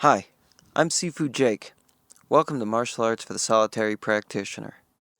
Hi, I'm Seafood Jake. Welcome to Martial Arts for the Solitary Practitioner.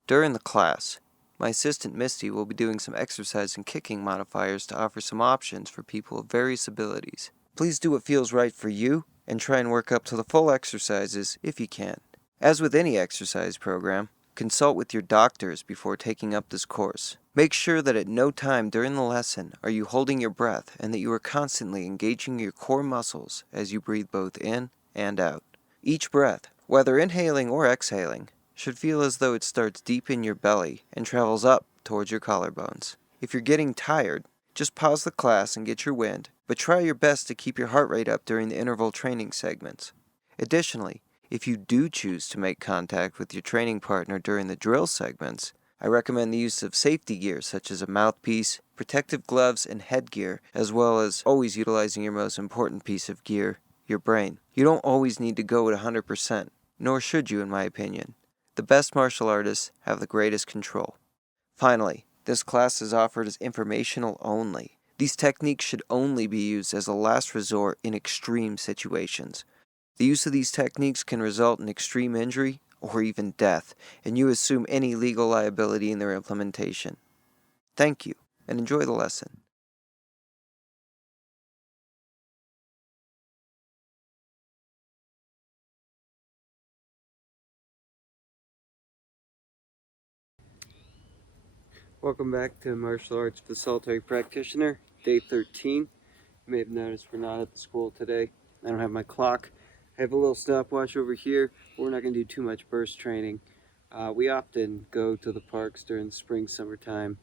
During the class, my assistant Misty will be doing some exercise and kicking modifiers to offer some options for people of various abilities. Please do what feels right for you and try and work up to the full exercises if you can. As with any exercise program, consult with your doctors before taking up this course. Make sure that at no time during the lesson are you holding your breath and that you are constantly engaging your core muscles as you breathe both in and out. Each breath, whether inhaling or exhaling, should feel as though it starts deep in your belly and travels up towards your collarbones. If you're getting tired, just pause the class and get your wind, but try your best to keep your heart rate up during the interval training segments. Additionally, if you do choose to make contact with your training partner during the drill segments, I recommend the use of safety gear such as a mouthpiece, protective gloves, and headgear, as well as always utilizing your most important piece of gear, your brain. You don't always need to go at 100%, nor should you in my opinion. The best martial artists have the greatest control. Finally, this class is offered as informational only. These techniques should only be used as a last resort in extreme situations. The use of these techniques can result in extreme injury or even death, and you assume any legal liability in their implementation. Thank you, and enjoy the lesson. Welcome back to Martial Arts for the Solitary Practitioner, Day 13. You may have noticed we're not at the school today. I don't have my clock. I have a little stopwatch over here, but we're not going to do too much burst training. We often go to the parks during the spring, summertime.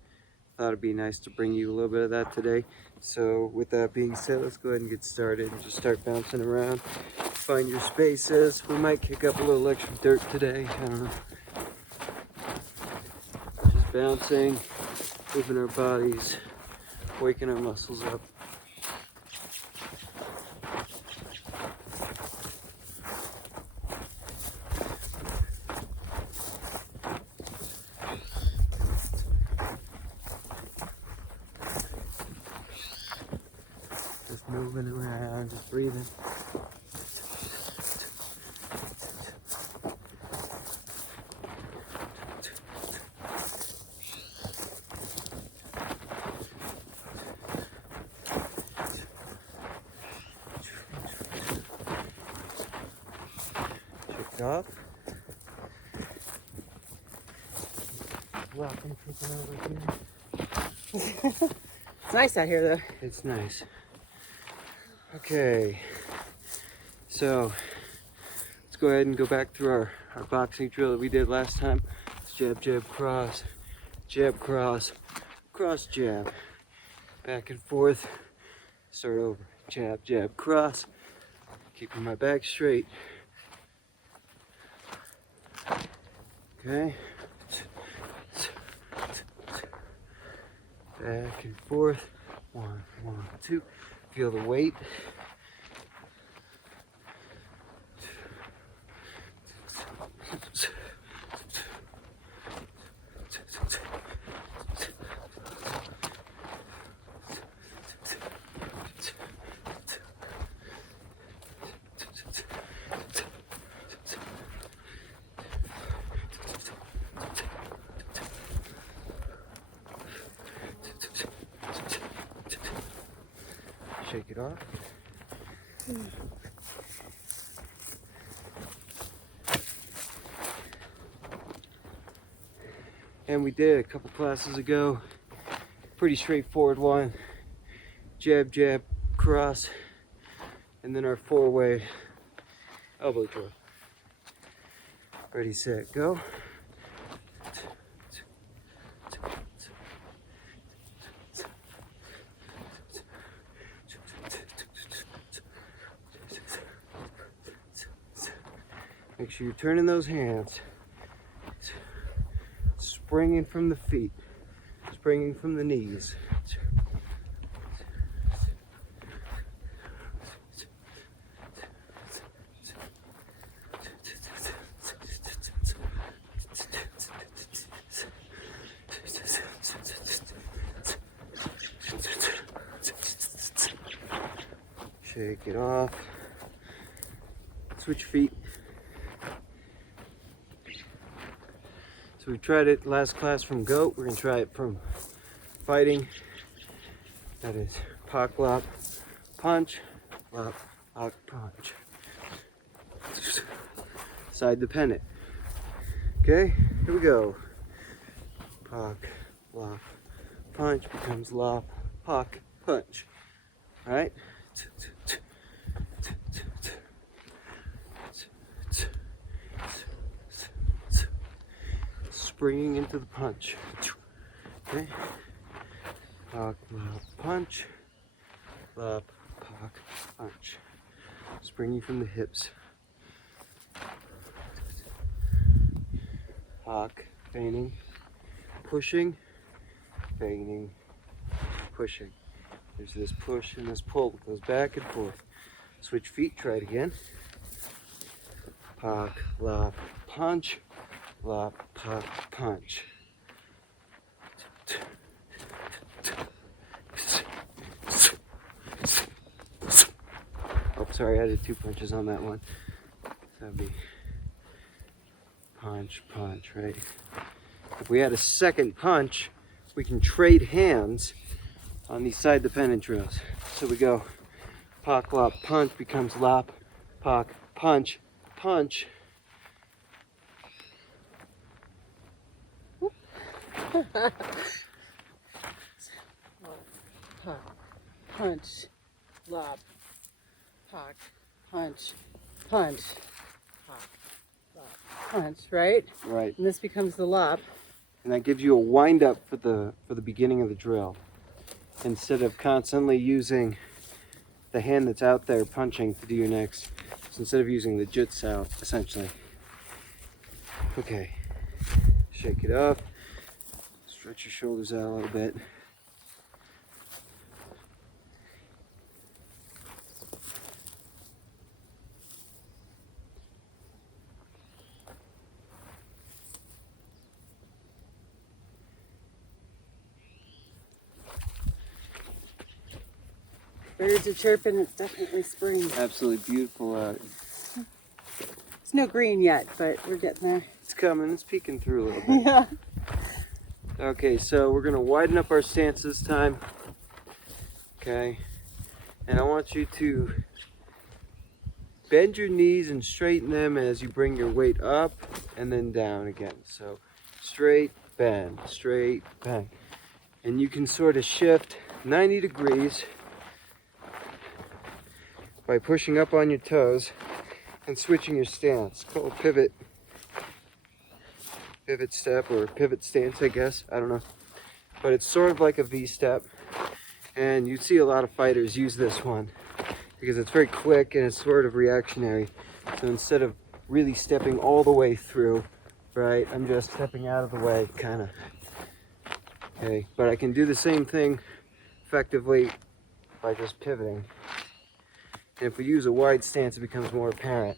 Thought it'd be nice to bring you a little bit of that today. So with that being said, let's go ahead and get started and just start bouncing around. Find your spaces. We might kick up a little extra dirt today. I don't know. Just bouncing, moving our bodies, waking our muscles up. Just moving around, just breathing. Check off. Welcome kicking over here. It's nice out here though. It's nice. Okay, so let's go ahead and go back through our boxing drill that we did last time. It's jab, jab, cross, cross, jab, back and forth. Start over. Jab, jab, cross. Keeping my back straight. Okay. Back and forth. 1, 1, 2. Feel the weight. Shake it off. And we did a couple classes ago. Pretty straightforward one. Jab, jab, cross. And then our 4-way elbow draw. Ready, set, go. Make sure you're turning those hands. Springing from the feet. Springing from the knees. Shake it off. switch feet. So we tried it last class from goat. We're gonna try it from fighting. That is pak, lop, punch, lop, pak, punch. Side dependent. Okay, here we go. Pak, lop, punch becomes lop, pak, punch. All right? Springing into the punch. Okay? Pak, lop, punch. Lop, pak, punch. Springing from the hips. Pak, feigning, pushing, feigning, pushing. There's this push and this pull. It goes back and forth. Switch feet, try it again. Pak, lop, punch, lop, pak, punch. Oh, sorry, I did 2 punches on that one. So that'd be punch, punch, right? If we had a second punch, we can trade hands on these side dependent drills. So we go pak, lop, punch becomes lop, pak, punch, punch. Punch, lop, pak, punch, punch, pak, lop, punch, right? Right. And this becomes the lop. And that gives you a wind up for the beginning of the drill. Instead of constantly using the hand that's out there punching to do your next. So instead of using the jutsu, essentially. Okay. Shake it up. Stretch your shoulders out a little bit. Birds are chirping, it's definitely spring. Absolutely beautiful out. It's no green yet, but we're getting there. It's coming, it's peeking through a little bit. Yeah. Okay, so we're gonna widen up our stance this time. Okay. And I want you to bend your knees and straighten them as you bring your weight up and then down again. So straight, bend, straight, bend. And you can sort of shift 90 degrees by pushing up on your toes and switching your stance. Called pivot step or pivot stance, I guess. I don't know. But it's sort of like a V step. And you see a lot of fighters use this one because it's very quick and it's sort of reactionary. So instead of really stepping all the way through, right, I'm just stepping out of the way, kind of. Okay, but I can do the same thing effectively by just pivoting. And if we use a wide stance, it becomes more apparent.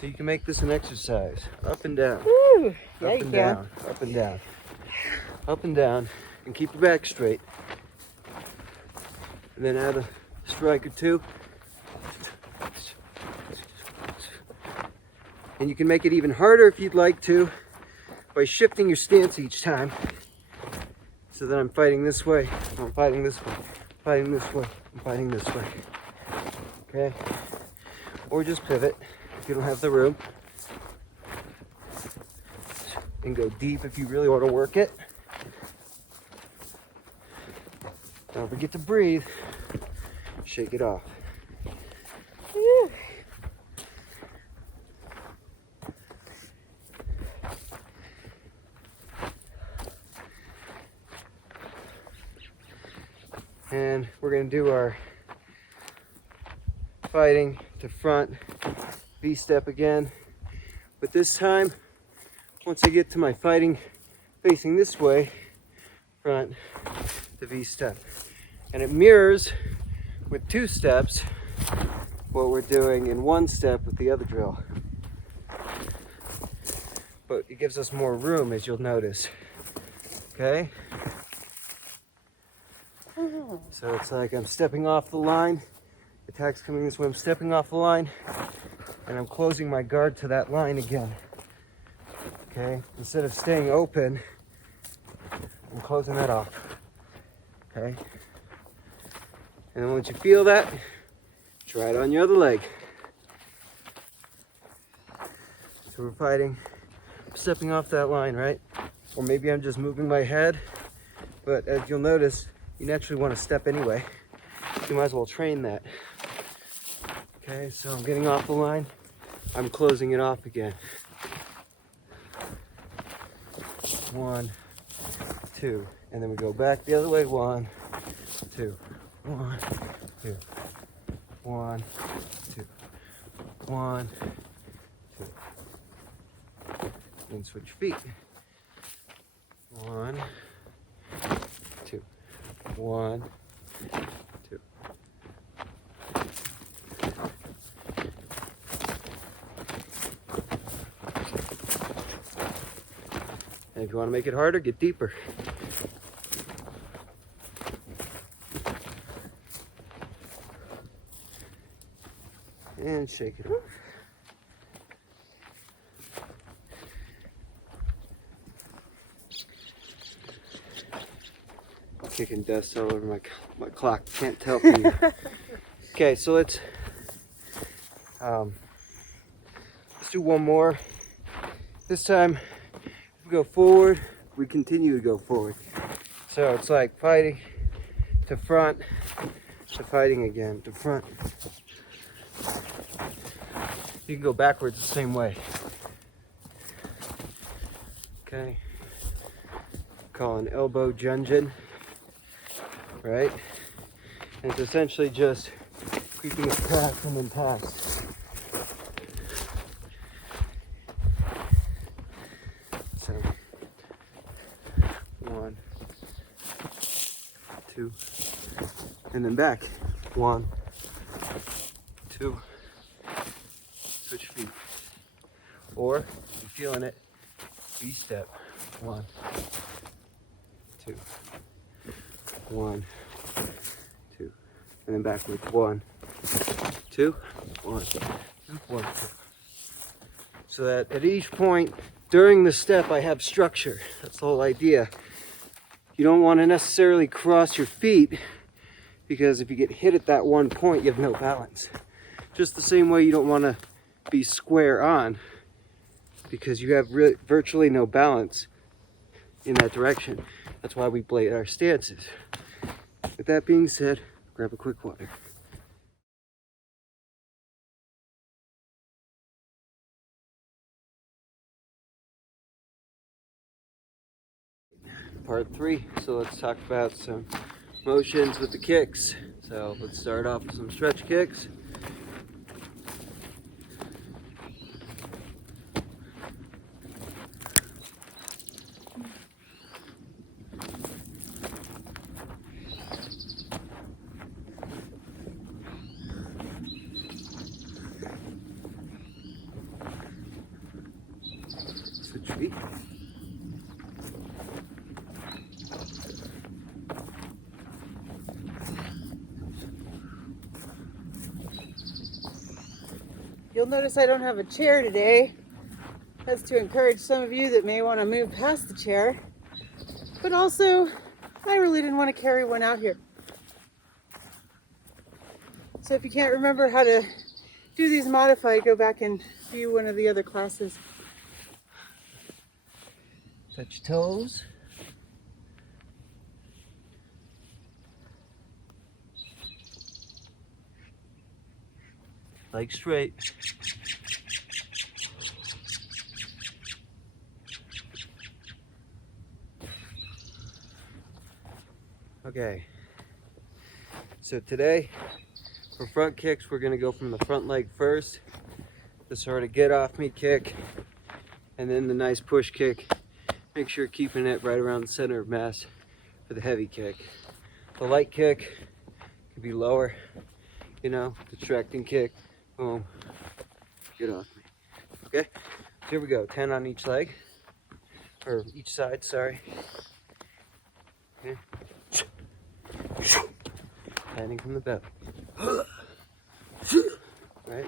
So you can make this an exercise. Up and down. Woo! Yeah, up and down. Up and down. Up and down. And keep your back straight. And then add a strike or two. And you can make it even harder if you'd like to by shifting your stance each time. So that I'm fighting this way, I'm fighting this way, fighting this way, I'm fighting this way. Okay? Or just pivot if you don't have the room. And go deep if you really want to work it. Don't forget to breathe. Shake it off. Woo. And we're going to do our fighting to front V step again. But this time, once I get to my fighting facing this way, front to V step. And it mirrors with 2 steps what we're doing in 1 step with the other drill. But it gives us more room, as you'll notice. Okay? So it's like I'm stepping off the line, attack's coming this way, I'm stepping off the line, and I'm closing my guard to that line again. Okay, instead of staying open, I'm closing that off. Okay, and then once you feel that, try it on your other leg. So we're fighting, stepping off that line, right? Or maybe I'm just moving my head, but as you'll notice, you naturally want to step anyway. You might as well train that. Okay, so I'm getting off the line, I'm closing it off again. 1, 2, and then we go back the other way. 1, 2, 1, 2, 1, 2, 1, 2. Then switch feet. 1, 2, 1, 2. And if you want to make it harder, get deeper. And shake it off. Kicking dust all over my clock. Can't tell from you. Okay, so let's do one more. This time, we go forward. We continue to go forward. So it's like fighting to front to fighting again to front. You can go backwards the same way. Okay. Call an elbow junjin. Right? And it's essentially just creeping it past and then past. So, 1, 2, and then back. 1, 2, switch feet. Or, if you're feeling it, V-step. 1, 2. 1, 2, and then backwards. 1, 2, 1, 2, 1, 2. So that at each point during the step, I have structure. That's the whole idea. You don't want to necessarily cross your feet because if you get hit at that one point, you have no balance. Just the same way you don't want to be square on because you have virtually no balance in that direction. That's why we blade our stances. With that being said, grab a quick water. Part 3, so let's talk about some motions with the kicks. So let's start off with some stretch kicks. Switch feet. You'll notice I don't have a chair today. That's to encourage some of you that may want to move past the chair. But also, I really didn't want to carry one out here. So if you can't remember how to do these modified, go back and view one of the other classes. Touch toes. Leg straight. Okay. So today, for front kicks, we're going to go from the front leg first. The sort of get off me kick. And then the nice push kick. Make sure you're keeping it right around the center of mass for the heavy kick. The light kick could be lower, you know, distracting kick. Boom. Get off me. Okay? So here we go. 10 on each leg. Or each side, sorry. Okay. Landing from the belly. Right?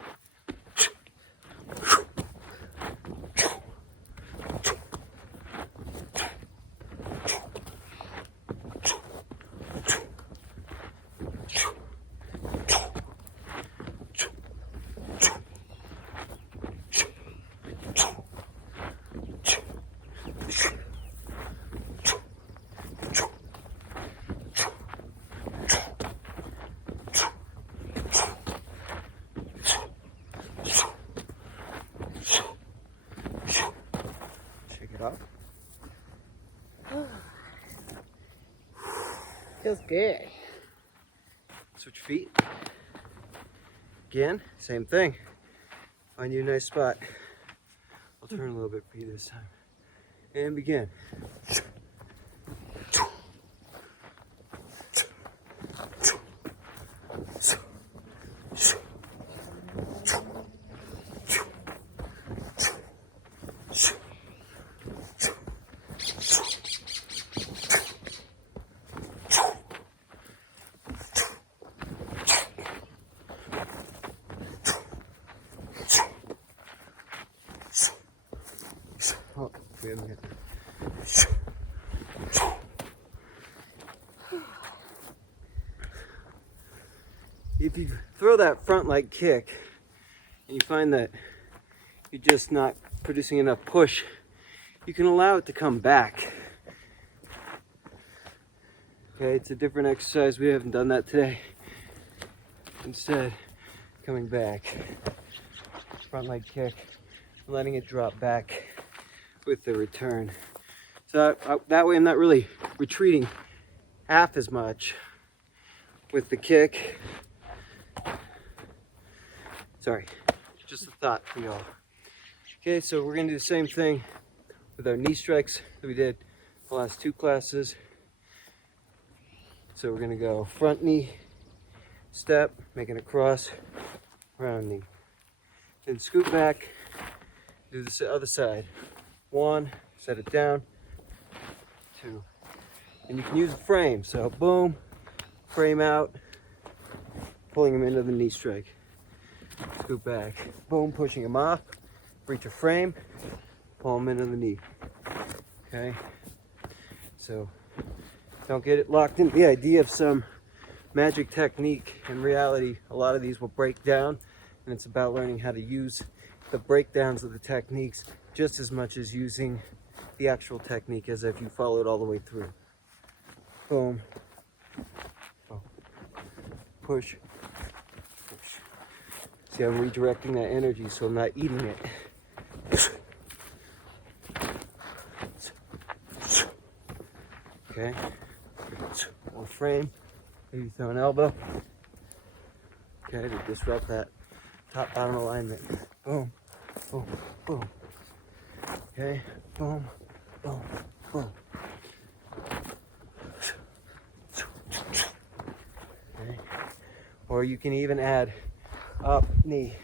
Up. Feels good. Switch feet. Again, same thing. Find you a nice spot. I'll turn a little bit for you this time. And begin. Oh, wait a minute. If you throw that front leg kick and you find that you're just not producing enough push, you can allow it to come back. Okay, it's a different exercise. We haven't done that today. Instead, coming back. Front leg kick, letting it drop back with the return. So that way I'm not really retreating half as much with the kick. Sorry, just a thought for y'all. Okay, so we're gonna do the same thing with our knee strikes that we did the last two classes. So we're gonna go front knee, step, making a cross, round knee. Then scoot back, do the other side. 1, set it down, 2. And you can use a frame, so boom, frame out, pulling them into the knee strike. Scoot back, boom, pushing them off, reach a frame, pull them into the knee. Okay, so don't get it locked into the idea of some magic technique. In reality, a lot of these will break down, and it's about learning how to use the breakdowns of the techniques just as much as using the actual technique as if you follow it all the way through. Boom, boom, push, push. See, I'm redirecting that energy so I'm not eating it. Okay, or frame, maybe throw an elbow. Okay, to disrupt that top-bottom alignment. Boom, boom, boom. Okay, boom, boom, boom. Okay, or you can even add up, knee,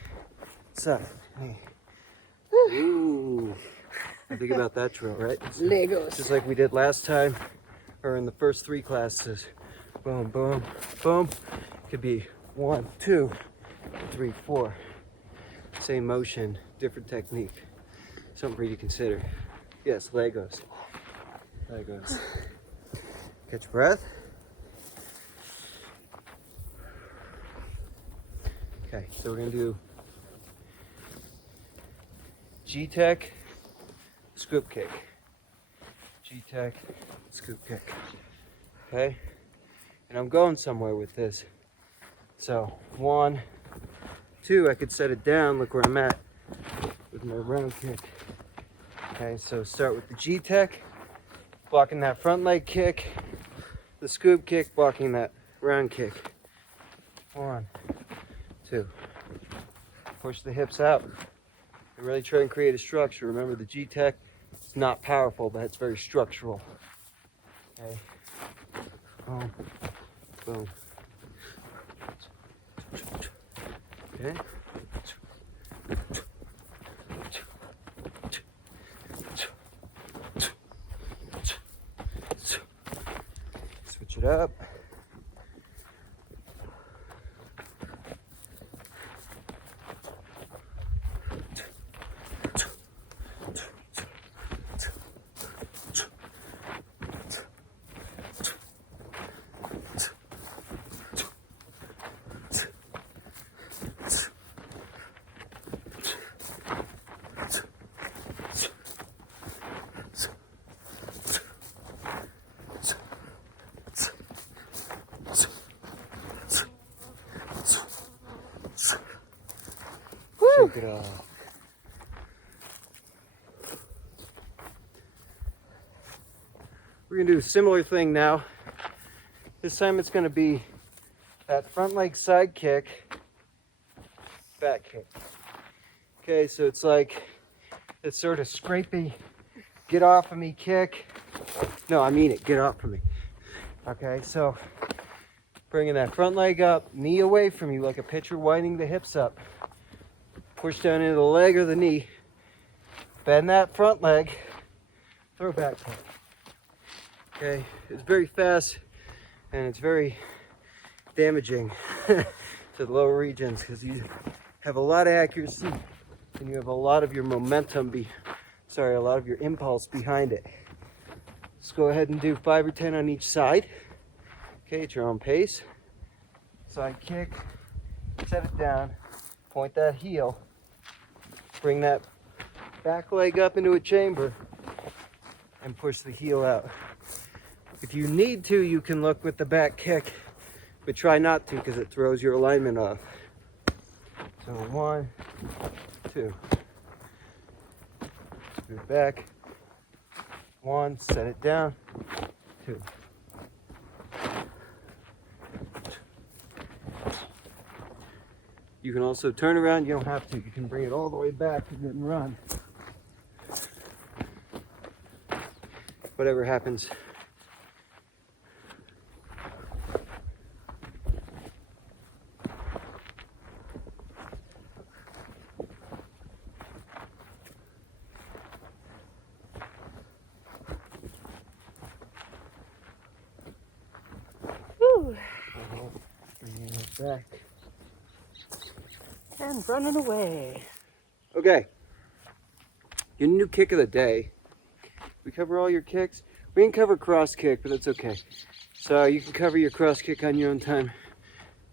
side, knee. Ooh, think about that drill, right? Legos. Just like we did last time, or in the first 3 classes. Boom, boom, boom. Could be 1, 2, 3, 4. Same motion, different technique. Something for you to consider. Yes, Legos. Legos. Catch your breath. Okay, so we're gonna do G-Tech, scoop kick. G-Tech, scoop kick. Okay? And I'm going somewhere with this. So 1, 2, I could set it down, look where I'm at with my round kick. Okay, so start with the G-Tech, blocking that front leg kick, the scoop kick, blocking that round kick. 1, 2. Push the hips out and really try and create a structure. Remember, the G-Tech is not powerful, but it's very structural. Okay. Boom, boom. Okay. Switch it up. it off. We're gonna do a similar thing now. This time it's gonna be that front leg side kick, back kick. Okay, so it's like this sort of scrapey, get off of me kick. No, I mean it, get off of me. Okay, so bringing that front leg up, knee away from you like a pitcher, winding the hips up. Push down into the leg or the knee. Bend that front leg, throw back kick. Okay, it's very fast and it's very damaging to the lower regions because you have a lot of accuracy and you have a lot of your momentum, a lot of your impulse behind it. Let's go ahead and do 5 or 10 on each side. Okay, at your own pace. Side kick, set it down, point that heel, bring that back leg up into a chamber and push the heel out. If you need to, you can look with the back kick, but try not to because it throws your alignment off. So 1, 2. Move back. 1, set it down. 2. You can also turn around, you don't have to. You can bring it all the way back and then run. Whatever happens. Woo. Bringing it back. And running away. Okay. Your new kick of the day. We cover all your kicks. We didn't cover cross kick, but that's okay. So you can cover your cross kick on your own time.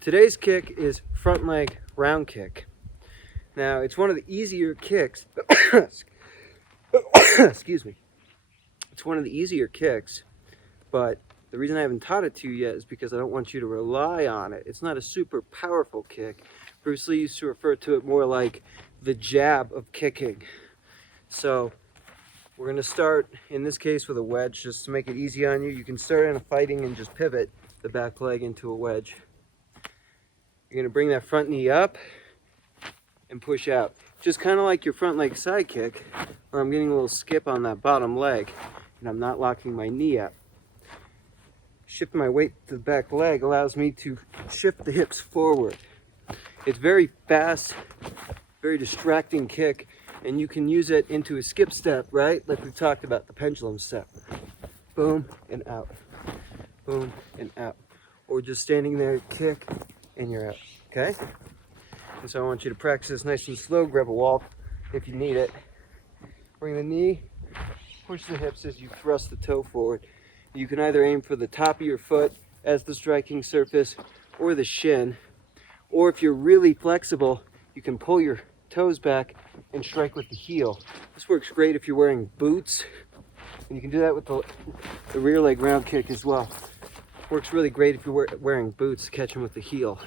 Today's kick is front leg round kick. Now, it's one of the easier kicks. Excuse me. It's one of the easier kicks, but the reason I haven't taught it to you yet is because I don't want you to rely on it. It's not a super powerful kick. Bruce Lee used to refer to it more like the jab of kicking. So we're going to start, in this case, with a wedge, just to make it easy on you. You can start in a fighting and just pivot the back leg into a wedge. You're going to bring that front knee up and push out. Just kind of like your front leg side kick, where I'm getting a little skip on that bottom leg, and I'm not locking my knee up. Shifting my weight to the back leg allows me to shift the hips forward. It's very fast, very distracting kick, and you can use it into a skip step, right? Like we've talked about, the pendulum step. Boom and out. Boom and out. Or just standing there, kick, and you're out, okay? And so I want you to practice this nice and slow. Grab a wall if you need it. Bring the knee, push the hips as you thrust the toe forward. You can either aim for the top of your foot as the striking surface or the shin. Or if you're really flexible, you can pull your toes back and strike with the heel. This works great if you're wearing boots. And you can do that with the rear leg round kick as well. Works really great if you're wearing boots to catch them with the heel.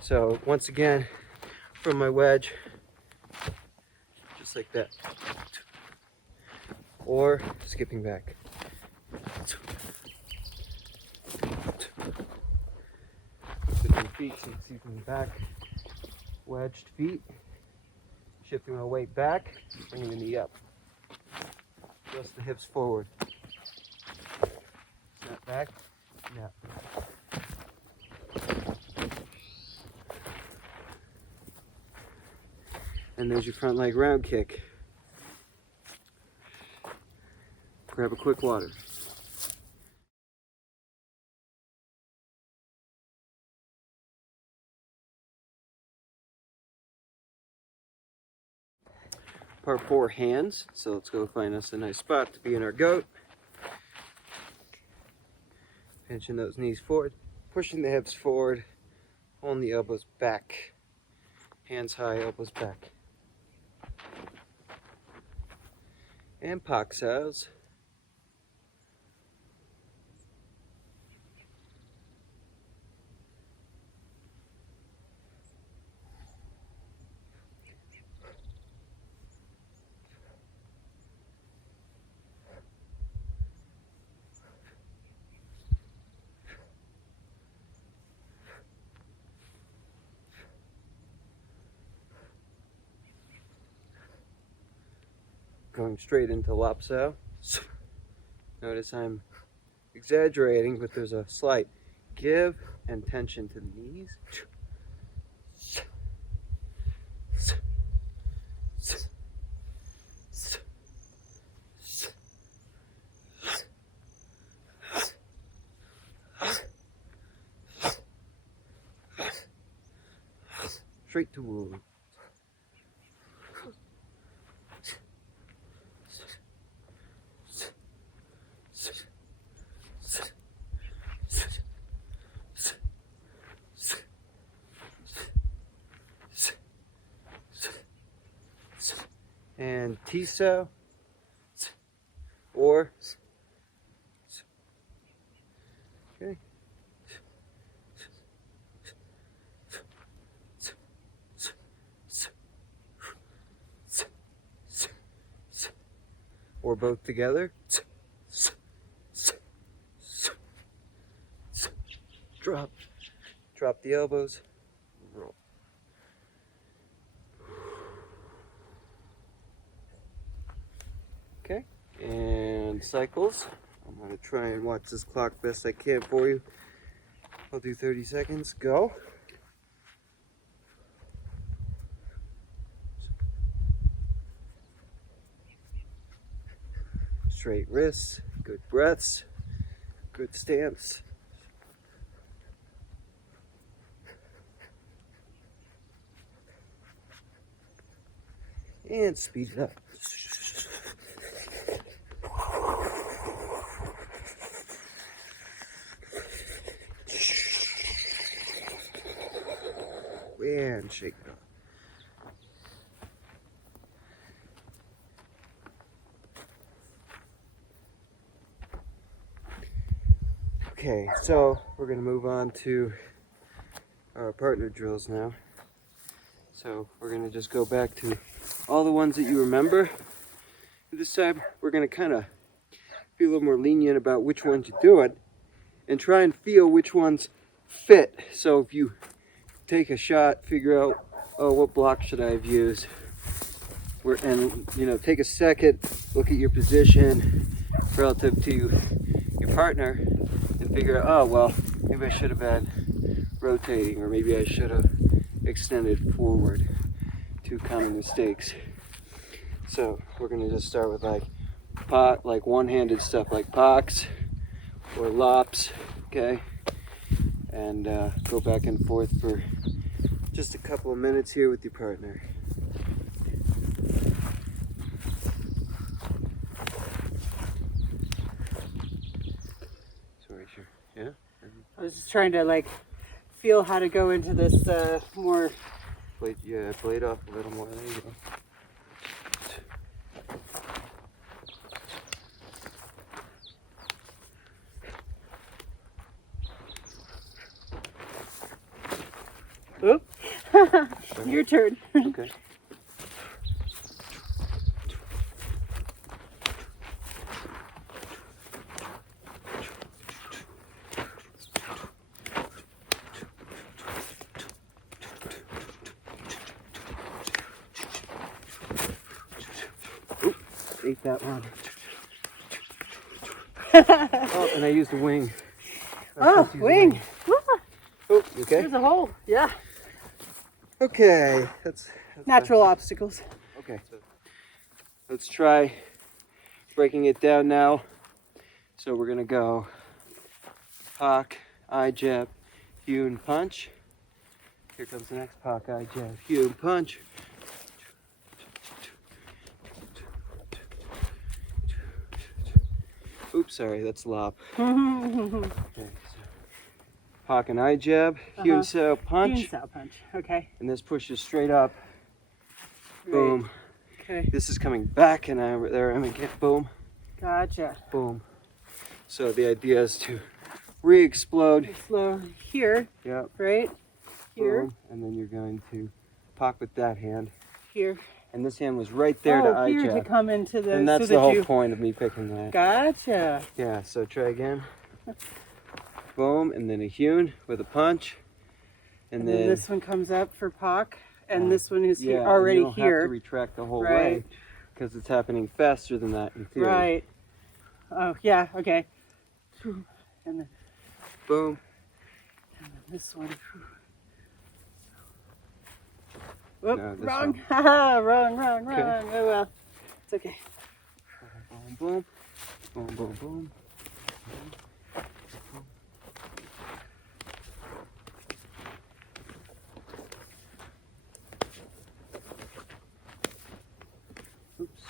So once again, from my wedge, just like that. Or skipping back. Shifting feet, so you can see back. Wedged feet. Shifting my weight back, bringing the knee up. Thrust the hips forward. Snap back, snap. And there's your front leg round kick. Grab a quick water. Part 4, hands. So let's go find us a nice spot to be in our goat. Pinching those knees forward, pushing the hips forward, holding the elbows back. Hands high, elbows back. And paksas. going straight into lapso. Notice I'm exaggerating, but there's a slight give and tension to the knees. Straight to wound. And Tiso or okay. Or both together. Drop. Drop the elbows. Roll. Okay. And cycles. I'm going to try and watch this clock best I can for you. I'll do 30 seconds. Go. Straight wrists, good breaths, good stance. And speed it up. And shake it up. Okay, so we're going to move on to our partner drills now. So we're going to just go back to all the ones that you remember. This time we're going to kind of be a little more lenient about which ones you do it and try and feel which ones fit. So if you take a shot, figure out, oh, what block should I have used? And take a second, look at your position relative to your partner and figure out, oh, well, maybe I should have been rotating, or maybe I should have extended forward. Two common mistakes. So we're gonna just start with like one-handed stuff like poks or lops, okay? And go back and forth for just a couple of minutes here with your partner. Sorry, sure. Yeah? I was just trying to feel how to go into this more. Blade off a little more. There you go. Oop. Your turn. Okay. Oop, ate that one. Oh, and I used a wing. Oh, wing. Oh, you okay? There's a hole. Yeah. Okay, that's Natural obstacles. okay. So let's try breaking it down now. So we're gonna go Hawk, eye jab, hew and punch. Here comes the next Hawk, eye jab, hew and punch. Oops, sorry, that's lop. Okay, so Hawk and eye jab, hew and sow punch. Hew and sow punch. Okay. And this pushes straight up. Right. Boom. Okay. This is coming back, and there I am again. Boom. Gotcha. Boom. So the idea is to re-explode. Slow here. Yep. Right. Here. Boom. And then you're going to pop with that hand. Here. And this hand was right there to eye here jab. to come into the. And that's so the whole point of me picking that. Gotcha. Yeah. So try again. Boom, and then a hewn with a punch, and then this one comes up for Pak, and this one is yeah, already and you don't here. have to retract the whole Right. way, because it's happening faster than that in theory. Right. Oh, yeah, okay. And then, Boom. and then this one. Whoop, No, this wrong. one. Haha, wrong. Okay. Oh well. It's okay. Boom, boom. Boom, boom, boom. Oops.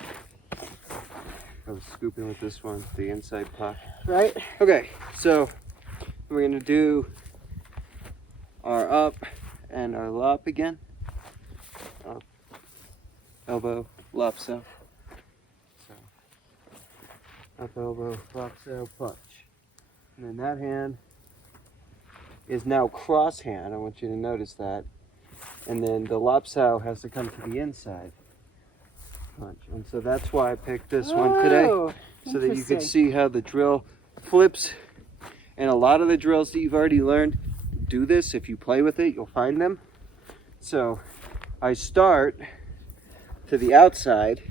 I was scooping with this one, the inside puck. Right? Okay, so we're going to do our up and our lop again. Up, elbow, lop, so. Up, elbow, lop, so, punch. And then that hand is now cross hand. I want you to notice that. And then the lop sow has to come to the inside. Punch. And so that's why I picked this one today. So that you can see how the drill flips. And a lot of the drills that you've already learned do this. If you play with it, you'll find them. So I start to the outside.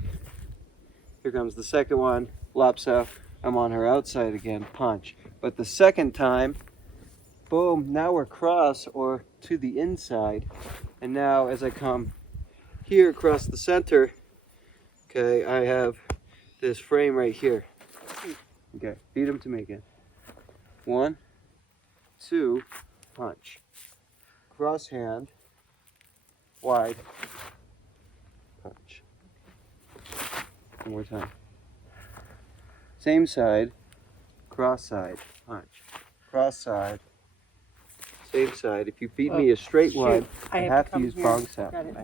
Here comes the second one, lop sow. I'm on her outside again, punch. But the second time, boom, now we're cross or to the inside. And now as I come here across the center, okay, I have this frame right here. Okay, feed them to me again. 1, 2, punch. Cross hand, wide, punch. One more time. Same side, cross side, punch. Cross side, same side. If you feed me a straight one, I have to use bong sow. Got it.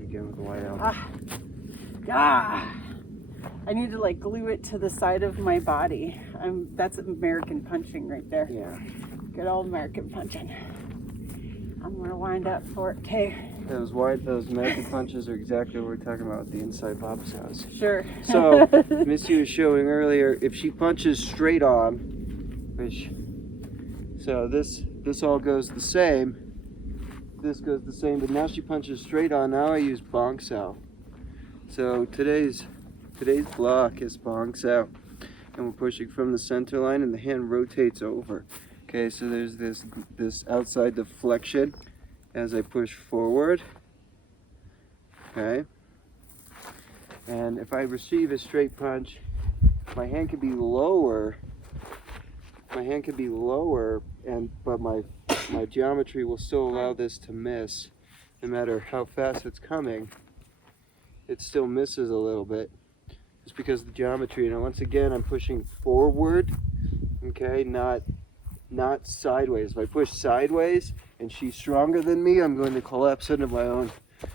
Again with the white elbow. I need to like glue it to the side of my body. That's American punching right there. Yeah. Good old American punching. I'm gonna wind up for it. Okay. Those American punches are exactly what we're talking about with the inside lop sows. Sure. So, Missy was showing earlier, if she punches straight on, which, so this all goes the same. This goes the same, but now she punches straight on. Now I use bong sow. So today's block is bong sow, and we're pushing from the center line, and the hand rotates over. Okay, so there's this outside deflection as I push forward. Okay, and if I receive a straight punch, my hand could be lower. But my geometry will still allow this to miss, no matter how fast it's coming. It still misses a little bit, just because of the geometry. Now, once again, I'm pushing forward. Okay, not sideways. If I push sideways and she's stronger than me, I'm going to collapse into my own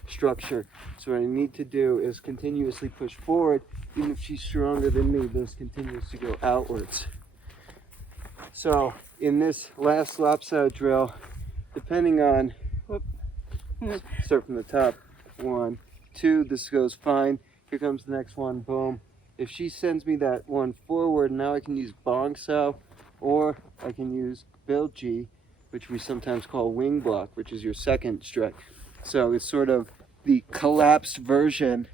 structure. So what I need to do is continuously push forward. Even if she's stronger than me, this continues to go outwards. So in this last lop sow drill, depending on, start from the top, 1, 2, this goes fine. Here comes the next one, boom. If she sends me that one forward, now I can use bong sow, or I can use bill G, which we sometimes call wing block, which is your second strike. So it's sort of the collapsed version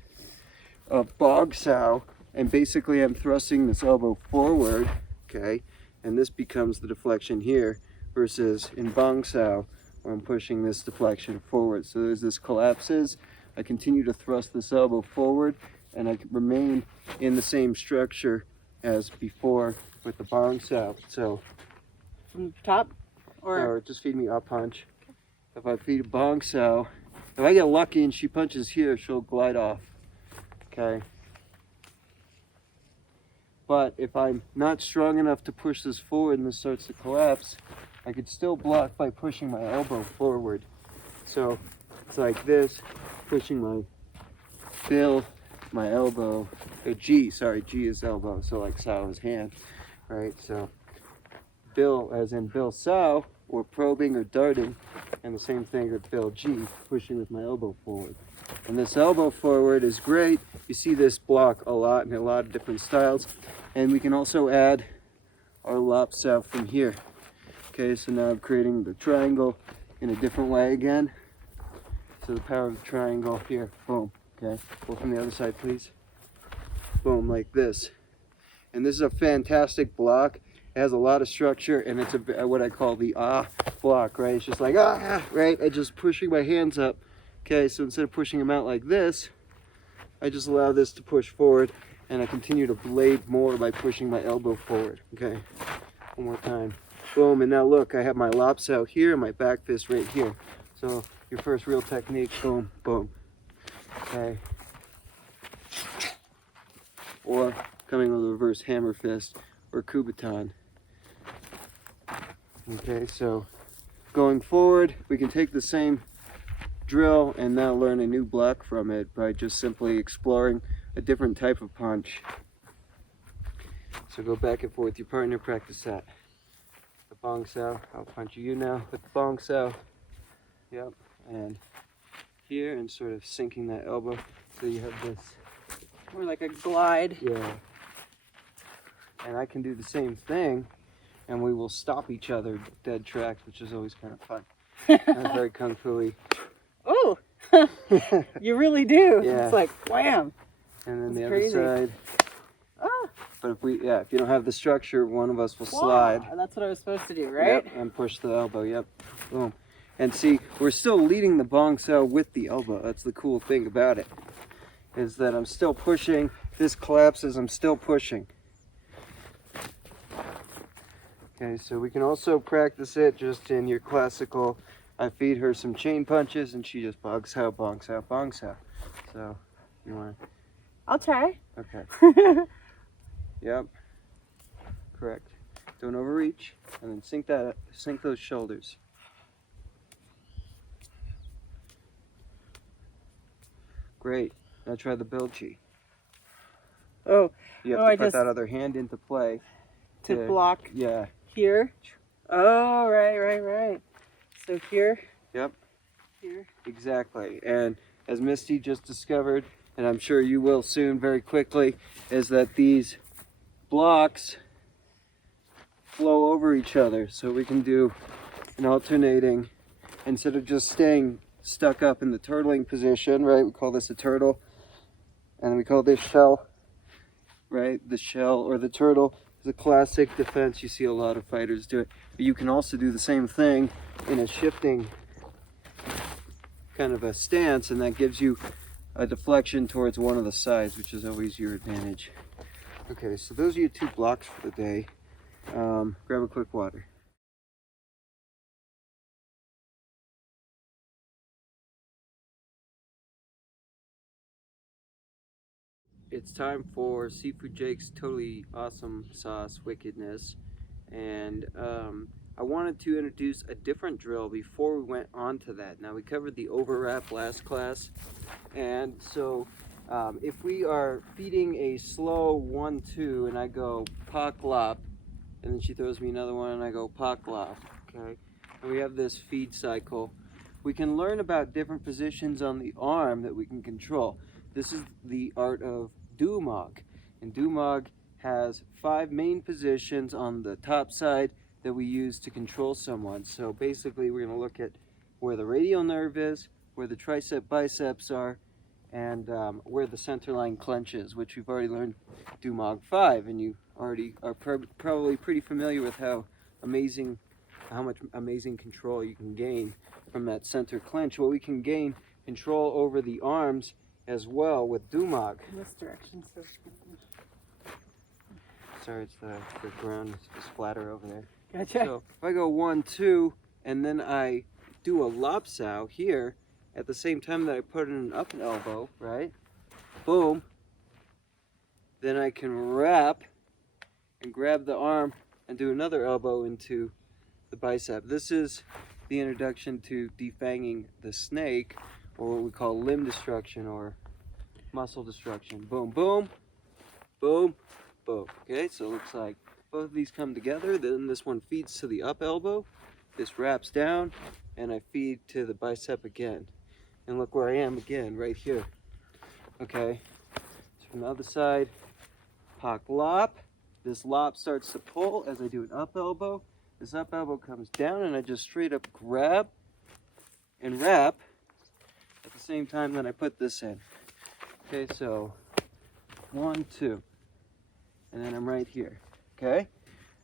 of bong sow, and basically I'm thrusting this elbow forward, okay, and this becomes the deflection here, versus in bong sow, where I'm pushing this deflection forward. So as this collapses, I continue to thrust this elbow forward, and I remain in the same structure as before with the bong sow. So From the top? or just feed me up punch. If I feed a bong sow, if I get lucky and she punches here, she'll glide off. Okay. But if I'm not strong enough to push this forward and this starts to collapse, I could still block by pushing my elbow forward. So it's like this, pushing my bill, my elbow, G is elbow, so like sow is hand, right? So bill as in bill sow, or probing or darting, and the same thing with bill G, pushing with my elbow forward. And this elbow forward is great. You see this block a lot in a lot of different styles. And we can also add our lop sow from here. Okay, so now I'm creating the triangle in a different way again. So the power of the triangle here, boom, okay. Go from the other side, please. Boom, like this. And this is a fantastic block. It has a lot of structure, and it's what I call the block, right? It's just like right? I just pushing my hands up. Okay, so instead of pushing them out like this, I just allow this to push forward, and I continue to blade more by pushing my elbow forward. Okay, one more time. Boom, and now look, I have my lops out here and my back fist right here. So your first real technique, boom, boom. Okay. Or coming with a reverse hammer fist or kubaton. Okay, so going forward, we can take the same drill and now learn a new block from it by just simply exploring a different type of punch. So go back and forth with your partner, practice that. The bong sao, I'll punch you now with the bong sao. Yep, and here, and sort of sinking that elbow so you have this. More like a glide. Yeah. And I can do the same thing, and we will stop each other dead tracks, which is always kind of fun. That's very kung fu-y. Oh, you really do. Yeah. It's like wham. And then That's the crazy. other side. Ah, But if you don't have the structure, one of us will slide. wow, that's what I was supposed to do, right? Yep, and push the elbow. Yep. Boom. And see, we're still leading the bong sao with the elbow. That's the cool thing about it, is that I'm still pushing. This collapses, I'm still pushing. Okay, so we can also practice it just in your classical, I feed her some chain punches and she just bong sao, bong sao, bong sao. So, you want to? I'll try. Okay. Yep. Correct. Don't overreach, and then sink those shoulders. Great. Now try the bilchi. Oh, You have Oh, to I put just- that other hand into play. to block Yeah. here. Oh, right. So here, Yep. here. Exactly. And as Misty just discovered, and I'm sure you will soon very quickly, is that these blocks flow over each other. So we can do an alternating, instead of just staying stuck up in the turtling position, right? We call this a turtle. And we call this shell, right? The shell or the turtle is a classic defense. You see a lot of fighters do it. But you can also do the same thing in a shifting kind of a stance, and that gives you a deflection towards one of the sides, which is always your advantage. Okay, so those are your 2 blocks for the day. Grab a quick water. It's time for Seafood Jake's totally awesome sauce wickedness, and I wanted to introduce a different drill before we went on to that. Now, we covered the overwrap last class, and so if we are feeding a slow 1-2 and I go pak lop, and then she throws me another one and I go pak lop, okay, and we have this feed cycle, we can learn about different positions on the arm that we can control. This is the art of Dumog, and Dumog has 5 main positions on the top side that we use to control someone. So basically we're going to look at where the radial nerve is, where the tricep biceps are, and where the center line clenches, which we've already learned Dumog 5, and you already are probably pretty familiar with how much amazing control you can gain from that center clench. Well, we can gain control over the arms as well with Dumog. In this direction. So. Sorry, it's the ground is flatter over there. Gotcha. So if I go 1-2 and then I do a lop sao here at the same time that I put in an up elbow, right? Boom. Then I can wrap and grab the arm and do another elbow into the bicep. This is the introduction to defanging the snake, or what we call limb destruction or muscle destruction. Boom, boom, boom, boom. Okay, so it looks like both of these come together. Then this one feeds to the up elbow. This wraps down, and I feed to the bicep again. And look where I am again, right here. Okay, so from the other side, pak lop. This lop starts to pull as I do an up elbow. This up elbow comes down, and I just straight up grab and wrap at the same time that I put this in. Okay, so 1, 2, and then I'm right here. Okay,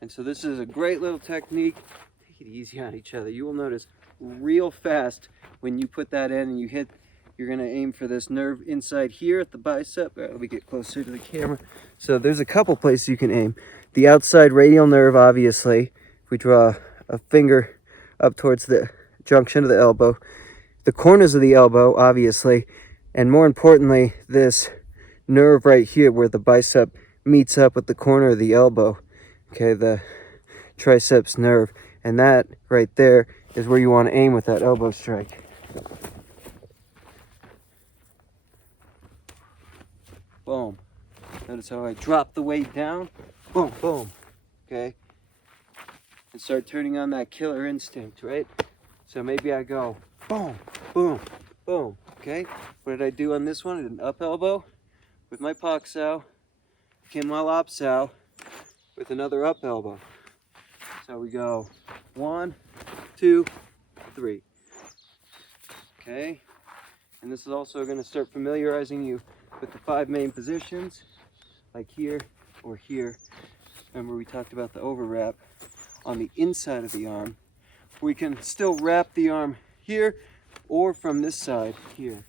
and so this is a great little technique. Take it easy on each other. You will notice real fast when you put that in and you hit. You're gonna aim for this nerve inside here at the bicep. Let me get closer to the camera. So there's a couple places you can aim. The outside radial nerve, obviously. If we draw a finger up towards the junction of the elbow. The corners of the elbow, obviously. And more importantly, this nerve right here where the bicep meets up with the corner of the elbow. Okay, the triceps nerve. And that right there is where you want to aim with that elbow strike. Boom. Notice how I drop the weight down. Boom, boom. Okay. And start turning on that killer instinct, right? So maybe I go boom, boom, boom. Okay. What did I do on this one? I did an up elbow with my pak sao. Came my lop sao with another up elbow. So we go 1, 2, 3. Okay. And this is also going to start familiarizing you with the 5 main positions, like here or here. Remember we talked about the over wrap on the inside of the arm. We can still wrap the arm here or from this side here.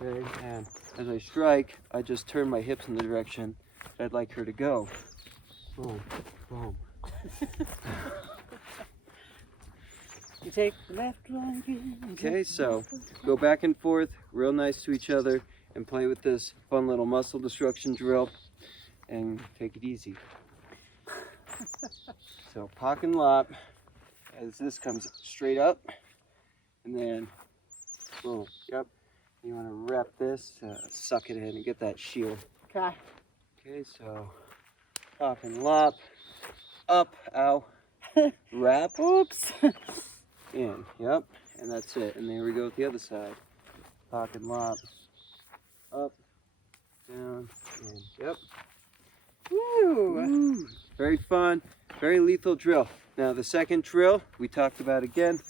Okay, and as I strike, I just turn my hips in the direction that I'd like her to go. Boom, boom. You take the left one again. Okay, so go back and forth, real nice to each other, and play with this fun little muscle destruction drill, and take it easy. So pak and lop, as this comes straight up, and then boom, yep. You want to wrap this, suck it in, and get that shield. Okay. Okay, so pak and lop, up, ow, wrap, Oops. in, yep, and that's it. And there we go with the other side. Pak and lop, up, down, in, yep. Woo. Woo. Very fun, very lethal drill. Now the second drill we talked about again.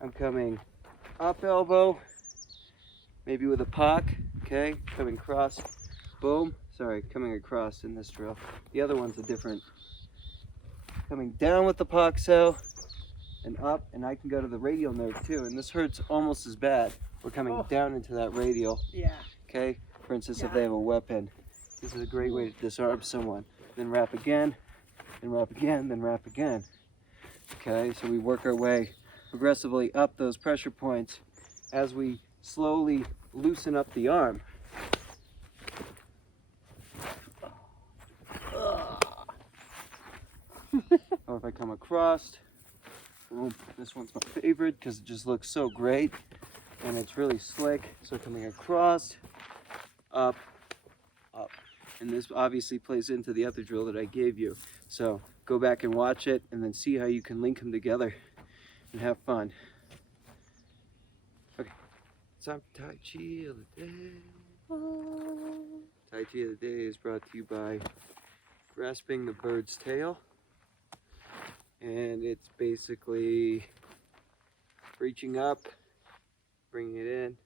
I'm coming up elbow, maybe with a pak, okay? Coming across, boom. Sorry, coming across in this drill. The other one's a different. Coming down with the pak sao and up, and I can go to the radial nerve too. And this hurts almost as bad. We're coming down into that radial. Yeah. Okay, for instance, if they have a weapon, this is a great way to disarm someone. Then wrap again, then wrap again, then wrap again. Okay, so we work our way progressively up those pressure points as we slowly loosen up the arm. Or if I come across, boom, this one's my favorite because it just looks so great and it's really slick. So coming across, up, up. And this obviously plays into the other drill that I gave you. So go back and watch it and then see how you can link them together and have fun. Okay, it's time for Tai Chi of the day. Tai Chi of the day is brought to you by grasping the bird's tail. And it's basically reaching up, bringing it in,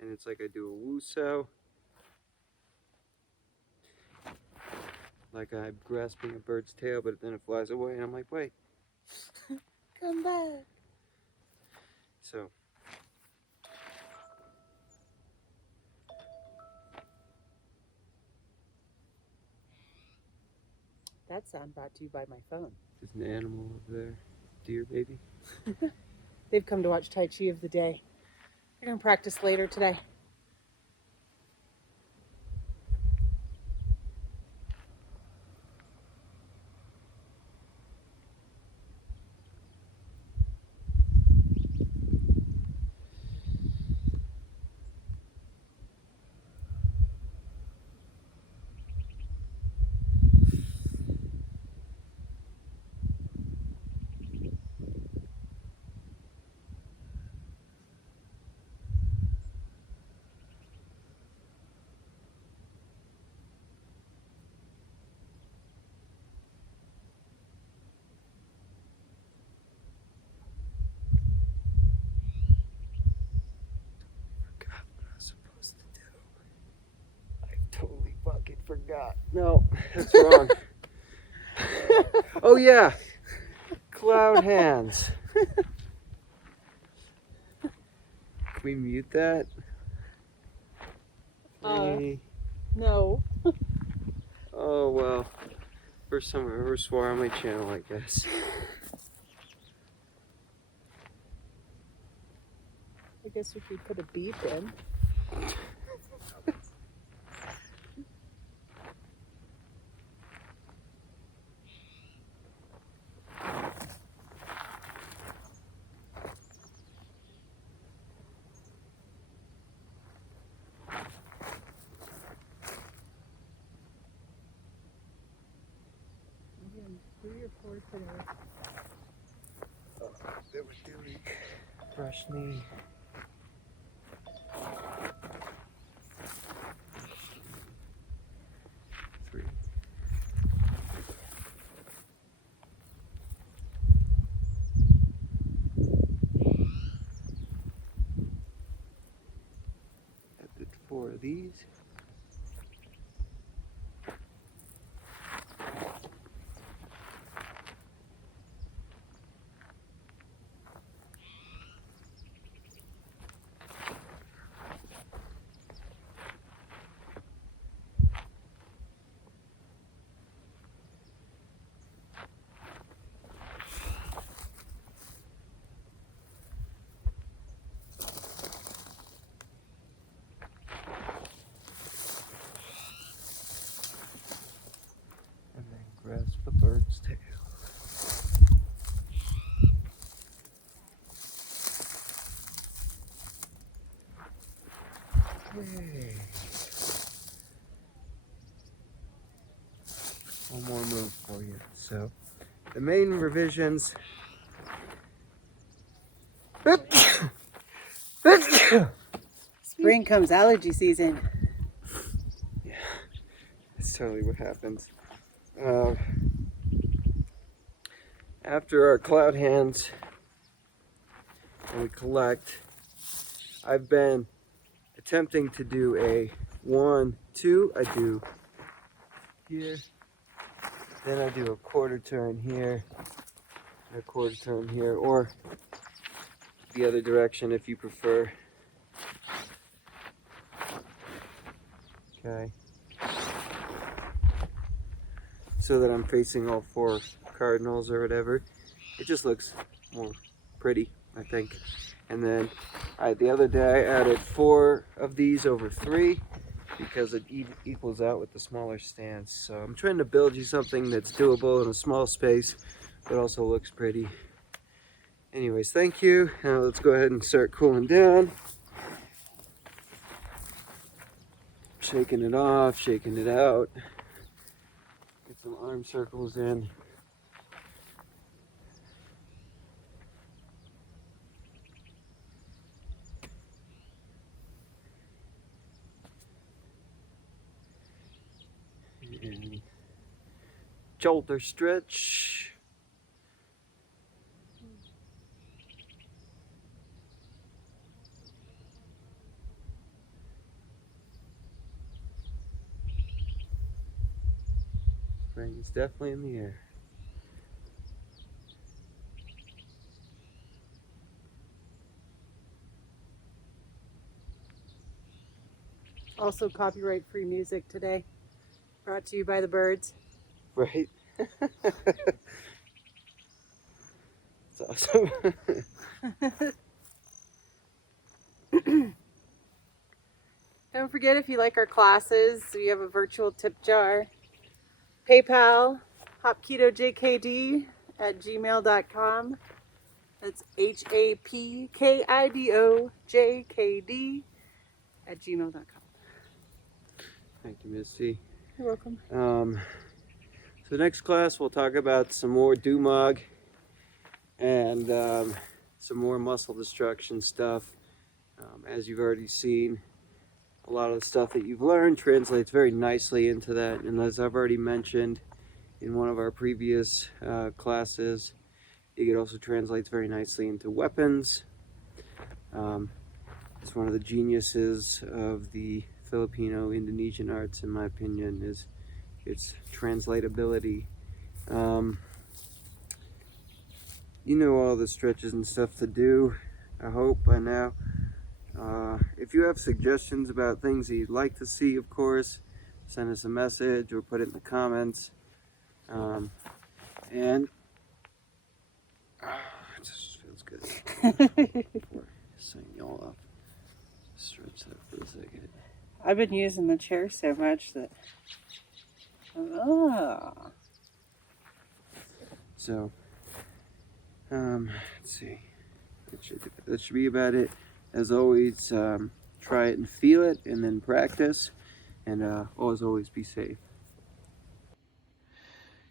and it's like I do a woo sao. Like I'm grasping a bird's tail, but then it flies away, and I'm like, wait. Come back. So. That sound brought to you by my phone. There's an animal over there. Deer, maybe? They've come to watch Tai Chi of the day. They're going to practice later today. forgot. No, that's wrong. Oh yeah, cloud hands. Can we mute that? Hey. No. Oh well, first time I've ever swore on my channel, I guess. I guess we could put a beep in. Again, 3 or 4 today. They were doing fresh knee. Three. I did 4 of these. And then grasp a bird's tail. Yay. One more move for you. So, the main revisions. Spring comes allergy season. Yeah, that's totally what happens. After our cloud hands and we collect, I've been attempting to do a 1, 2. I do here, then I do a quarter turn here, and a quarter turn here, or the other direction if you prefer. Okay. So that I'm facing all 4 cardinals or whatever. It just looks more pretty, I think. And then the other day I added 4 of these over 3 because it equals out with the smaller stance. So I'm trying to build you something that's doable in a small space, but also looks pretty. Anyways, thank you. Now let's go ahead and start cooling down. Shaking it off, shaking it out. Get some arm circles in. And shoulder stretch. Spring is definitely in the air. Also copyright free music today. Brought to you by the birds. Right? It's awesome. Don't forget, if you like our classes, we have a virtual tip jar. PayPal, hopkidojkd@gmail.com. That's HAPKIDOJKD@gmail.com. Thank you, Misty. You're welcome. So next class we'll talk about some more Dumog and some more muscle destruction stuff. As you've already seen, a lot of the stuff that you've learned translates very nicely into that, and as I've already mentioned in one of our previous classes, it also translates very nicely into weapons. It's one of the geniuses of the Filipino Indonesian arts, in my opinion, is its translatability. You know all the stretches and stuff to do, I hope by now. If you have suggestions about things that you'd like to see, of course, send us a message or put it in the comments. It just feels good. Before sign y'all up, stretch that for a second. I've been using the chair so much that. Oh. So, let's see. That should be about it. As always, try it and feel it, and then practice. And always be safe.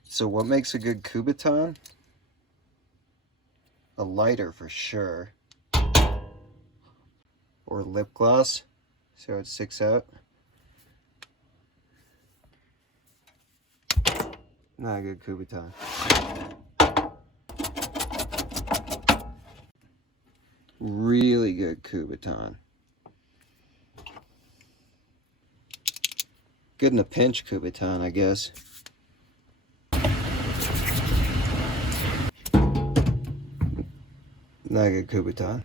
So what makes a good Kubiton? A lighter for sure. Or lip gloss. See how it sticks out? Not a good Kubiton. Really good Kubiton. Good in a pinch Kubiton, I guess. Not a good Kubiton.